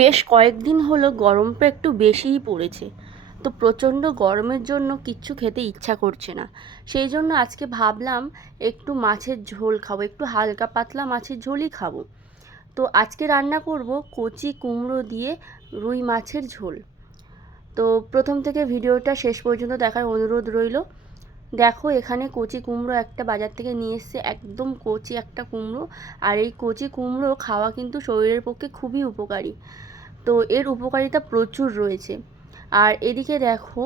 বেশ কয়েকদিন হলো গরমটা একটু বেশিই পড়েছে। তো প্রচণ্ড গরমের জন্য কিচ্ছু খেতে ইচ্ছা করছে না। সেই জন্য আজকে ভাবলাম একটু মাছের ঝোল খাবো, একটু হালকা পাতলা মাছের ঝোলই খাবো। তো আজকে রান্না করব কচি কুমড়ো দিয়ে রুই মাছের ঝোল। তো প্রথম থেকে ভিডিওটা শেষ পর্যন্ত দেখার অনুরোধ রইল। দেখো এখানে কচি কুমড়ো একটা বাজার থেকে নিয়ে এসেছে, একদম কচি একটা কুমড়ো। আর এই কচি কুমড়ো খাওয়া কিন্তু শরীরের পক্ষে খুবই উপকারী। তো এর উপকারিতা প্রচুর রয়েছে। আর এদিকে দেখো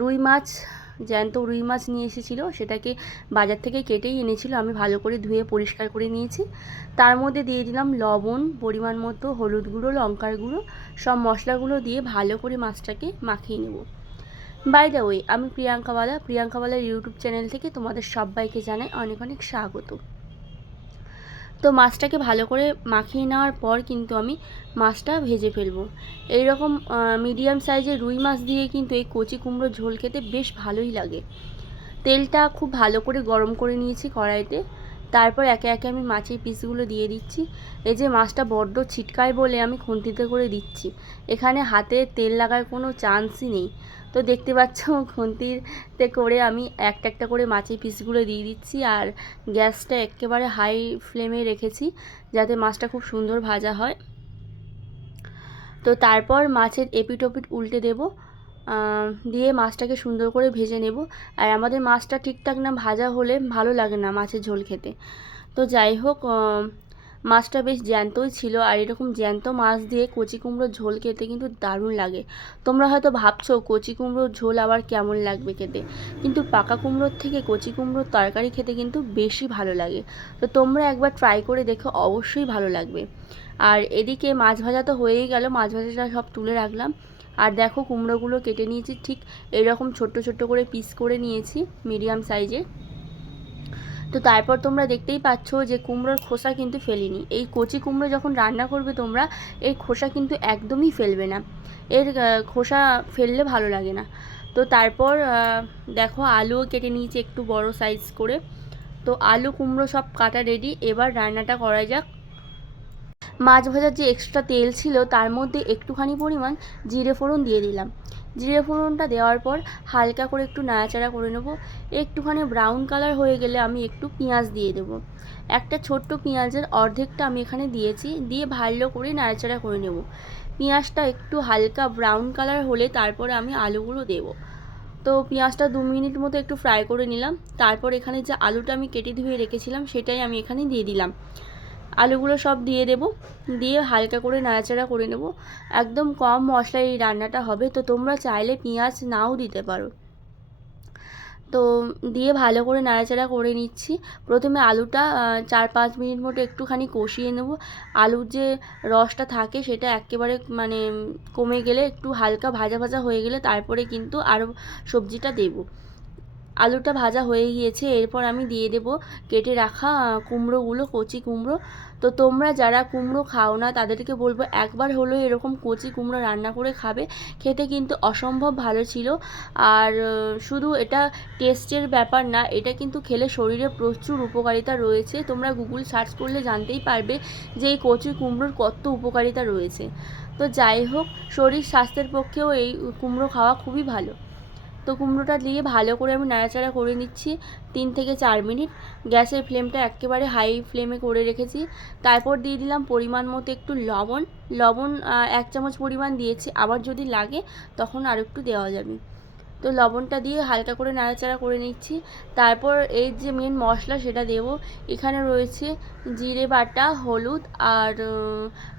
রুই মাছ, জ্যান্ত রুই মাছ নিয়ে এসেছিলো, সেটাকে বাজার থেকে কেটেই এনেছিল, আমি ভালো করে ধুয়ে পরিষ্কার করে নিয়েছি। তার মধ্যে দিয়ে দিলাম লবণ, পরিমাণ মতো হলুদ গুঁড়ো, লঙ্কার গুঁড়ো, সব মশলাগুলো দিয়ে ভালো করে মাছটাকে মাখিয়ে নেব। বাই দ্য ওয়ে, আমি প্রিয়াঙ্কাওয়ালার ইউটিউব চ্যানেল থেকে তোমাদের সবাইকে জানাই অনেক অনেক স্বাগত। তো মাছটাকে ভালো করে মাখিয়ে নেওয়ার পর কিন্তু আমি মাছটা ভেজে ফেলবো। এই রকম মিডিয়াম সাইজের রুই মাছ দিয়ে কিন্তু এই কচি কুমড়োর ঝোল খেতে বেশ ভালোই লাগে। তেলটা খুব ভালো করে গরম করে নিয়েছি কড়াইতে। তারপর একে একে আমি মাছের পিসগুলো দিয়ে দিচ্ছি। এই যে মাছটা বড্ড ছিটকায় বলে আমি খুন্তিতে করে দিচ্ছি, এখানে হাতে তেল লাগার কোনো চান্সই নেই। তো দেখতে পাচ্ছ খুন্তিতে করে আমি একটা একটা করে মাছের পিসগুলো দিয়ে দিচ্ছি। আর গ্যাসটা একেবারে হাই ফ্লেমে রেখেছি যাতে মাছটা খুব সুন্দর ভাজা হয়। তো তারপর মাছের এপিট ওপিট উল্টে দেবো, দিয়ে মাছটাকে সুন্দর করে ভেজে নেব। আর আমাদের মাছটা ঠিকঠাক না ভাজা হলে ভালো লাগে না মাছের ঝোল খেতে। তো যাই হোক, মাছটা বেশ জ্যান্তই ছিল। আর এরকম জ্যান্ত মাছ দিয়ে কচি কুমড়োর ঝোল খেতে কিন্তু দারুণ লাগে। তোমরা হয়তো ভাবছো কচি কুমড়োর ঝোল আবার কেমন লাগবে খেতে, কিন্তু পাকা কুমড়োর থেকে কচি কুমড়োর তরকারি খেতে কিন্তু বেশি ভালো লাগে। তো তোমরা একবার ট্রাই করে দেখো, অবশ্যই ভালো লাগবে। আর এদিকে মাছ ভাজা তো হয়েই গেল, মাছ ভাজাটা সব তুলে রাখলাম। আর দেখো কুমড়োগুলো কেটে নিয়েছি, ঠিক এরকম ছোট্ট ছোট্ট করে পিস করে নিয়েছি, মিডিয়াম সাইজে। তো তারপর তোমরা দেখতেই পাচ্ছ যে কুমড়োর খোসা কিন্তু ফেলিনি। এই কচি কুমড়ো যখন রান্না করবে তোমরা, এর খোসা কিন্তু একদমই ফেলবে না। এর খোসা ফেললে ভালো লাগে না। তো তারপর দেখো আলুও কেটে নিয়েছি একটু বড় সাইজ করে। তো আলু কুমড়ো সব কাটা রেডি, এবার রান্নাটা করা যাক। মাছ ভাজার যে এক্সট্রা তেল ছিল তার মধ্যে একটুখানি পরিমাণ জিরে ফোড়ন দিয়ে দিলাম। জিরে ফোড়নটা দেওয়ার পর হালকা করে একটু নাড়াচাড়া করে নেব। একটুখানি ব্রাউন কালার হয়ে গেলে আমি একটু পেঁয়াজ দিয়ে দেবো। একটা ছোট্ট পেঁয়াজের অর্ধেকটা আমি এখানে দিয়েছি, দিয়ে ভালো করে নাড়াচাড়া করে নেব। পেঁয়াজটা একটু হালকা ব্রাউন কালার হলে তারপরে আমি আলুগুলো দেবো। তো পেঁয়াজটা 2 মিনিট মতো একটু ফ্রাই করে নিলাম। তারপর এখানে যে আলুটা আমি কেটে ধুয়ে রেখেছিলাম সেটাই আমি এখানে দিয়ে দিলাম। আলুগুলো সব দিয়ে দেব, দিয়ে হালকা করে নাড়াচাড়া করে নেব। একদম কম মশলায় এই রান্নাটা হবে, তো তোমরা চাইলে পেঁয়াজ নাও দিতে পারো। তো দিয়ে ভালো করে নাড়াচাড়া করে নিচ্ছি। প্রথমে আলুটা 4-5 মিনিট মতো একটুখানি কষিয়ে নেব। আলুর যে রসটা থাকে সেটা একেবারে মানে কমে গেলে, একটু হালকা ভাজা ভাজা হয়ে গেলে তারপরে কিন্তু আরও সবজিটা দেবো। আলুটা ভাজা হয়ে গিয়েছে, এরপর আমি দিয়ে দেব কেটে রাখা কুমড়োগুলো, কচি কুমড়ো। তো তোমরা যারা কুমড়ো খাও না তাদেরকে বলবো একবার হলেও এরকম কচি কুমড়ো রান্না করে খাবে, খেতে কিন্তু অসম্ভব ভালো ছিল। আর শুধু এটা টেস্টের ব্যাপার না, এটা কিন্তু খেলে শরীরে প্রচুর উপকারিতা রয়েছে। তোমরা গুগল সার্চ করলে জানতেই পারবে যে এই কচি কুমড়োর কত উপকারিতা রয়েছে। তো যাই হোক, শরীর স্বাস্থ্যের পক্ষেও এই কুমড়ো খাওয়া খুবই ভালো। তো কুমড়োটা দিয়ে ভালো করে আমি নাড়াচাড়া করে নিচ্ছি 3 থেকে 4 মিনিট। গ্যাসের ফ্লেমটা একেবারে হাই ফ্লেমে করে রেখেছি। তারপর দিয়ে দিলাম পরিমাণ মতো একটু লবণ। লবণ 1 চামচ পরিমাণ দিয়েছি, আবার যদি লাগে তখন আর একটু দেওয়া যাবে। তো লবণটা দিয়ে হালকা করে নাড়াচাড়া করে নিচ্ছি। তারপর এই যে মেন মশলা সেটা দেব। এখানে রয়েছে জিরে বাটা, হলুদ আর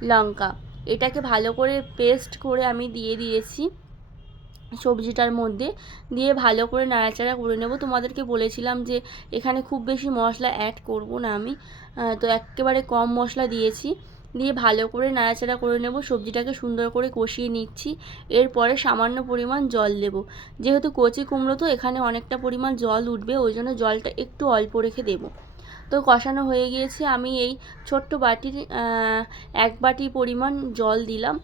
লঙ্কা। এটাকে ভালো করে পেস্ট করে আমি দিয়ে দিয়েছি সবজিটার মধ্যে। দিয়ে ভালো করে নাড়াচাড়া করে নেব। তোমাদেরকে বলেছিলাম যে এখানে খুব বেশি মশলা অ্যাড করব না আমি, তো একেবারে কম মশলা দিয়েছি। দিয়ে ভালো করে নাড়াচাড়া করে নেব, সবজিটাকে সুন্দর করে কষিয়ে নিচ্ছি। এরপরে সামান্য পরিমাণ জল দেব, যেহেতু কচি কুমড়ো তো এখানে অনেকটা পরিমাণ জল উঠবে, ওই জন্য জলটা একটু অল্প রেখে দেব। তো কষানো হয়ে গিয়েছে, আমি এই ছোট্ট বাটির 1 বাটি পরিমাণ জল দিলাম।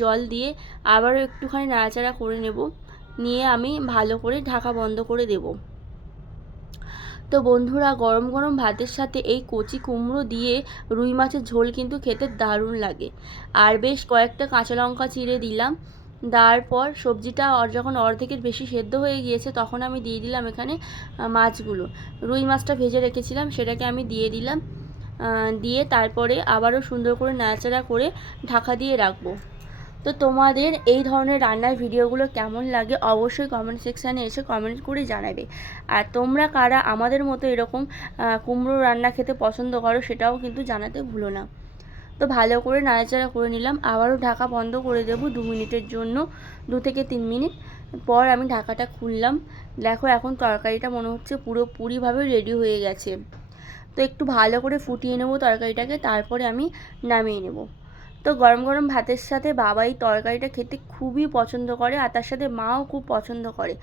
জল দিয়ে আবারও একটুখানি নাড়াচাড়া করে নেব, নিয়ে আমি ভালো করে ঢাকা বন্ধ করে দেব। তো তো বন্ধুরা, গরম গরম ভাতের সাথে এই কচি কুমড়ো দিয়ে রুই মাছের ঝোল কিন্তু খেতে দারুণ লাগে। আর বেশ কয়েকটা কাঁচা লঙ্কা চিড়ে দিলাম। দেওয়ার পর সবজিটা যখন অর্ধেকের বেশি সেদ্ধ হয়ে গিয়েছে, তখন আমি দিয়ে দিলাম এখানে মাছগুলো। রুই মাছটা ভেজে রেখেছিলাম, সেটাকে আমি দিয়ে দিলাম। দিয়ে তারপরে আবারও সুন্দর করে নাড়াচাড়া করে ঢাকা দিয়ে রাখবো। তো তোমাদের এই ধরনের রান্নার ভিডিওগুলো কেমন লাগে অবশ্যই কমেন্ট সেকশানে এসে কমেন্ট করে জানাবে। আর তোমরা কারা আমাদের মতো এরকম কুমড়ো রান্না খেতে পছন্দ করো সেটাও কিন্তু জানাতে ভুলো না। তো ভালো করে নাড়াচাড়া করে নিলাম, আবারও ঢাকা বন্ধ করে দেবো 2 মিনিটের জন্য, 2 থেকে 3 মিনিট পর আমি ঢাকাটা খুললাম। দেখো এখন তরকারিটা মনে হচ্ছে পুরোপুরিভাবে রেডি হয়ে গেছে। তো একটু ভালো করে ফুটিয়ে নেবো তরকারিটাকে, তারপরে আমি নামিয়ে নেব। তো গরম গরম ভাতের সাথে বাবা এই তরকারিটা খেতে খুবই পছন্দ করে, আর তার সাথে মাও খুব পছন্দ করে।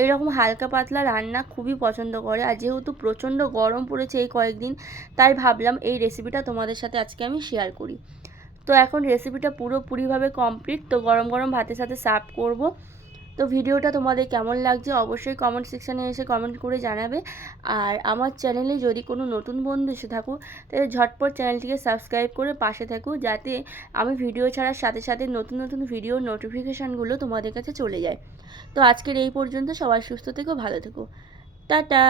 এরকম হালকা পাতলা রান্না খুবই পছন্দ করে। আর যেহেতু প্রচণ্ড গরম পড়েছে এই কয়েকদিন, তাই ভাবলাম এই রেসিপিটা তোমাদের সাথে আজকে আমি শেয়ার করি। তো এখন রেসিপিটা পুরোপুরিভাবে কমপ্লিট। তো গরম গরম ভাতের সাথে সার্ভ করব। তো ভিডিওটা তোমাদের কেমন লাগছে অবশ্যই কমেন্ট সেকশানে এসে কমেন্ট করে জানাবে। আর আমার চ্যানেলে যদি কোনো নতুন বন্ধু এসে থাকো, তাহলে ঝটপট চ্যানেলটিকে সাবস্ক্রাইব করে পাশে থাকো, যাতে আমি ভিডিও ছাড়ার সাথে সাথে নতুন নতুন ভিডিওর নোটিফিকেশানগুলো তোমাদের কাছে চলে যায়। তো আজকের এই পর্যন্ত, সবাই সুস্থ থেকো, ভালো থেকো, টাটা।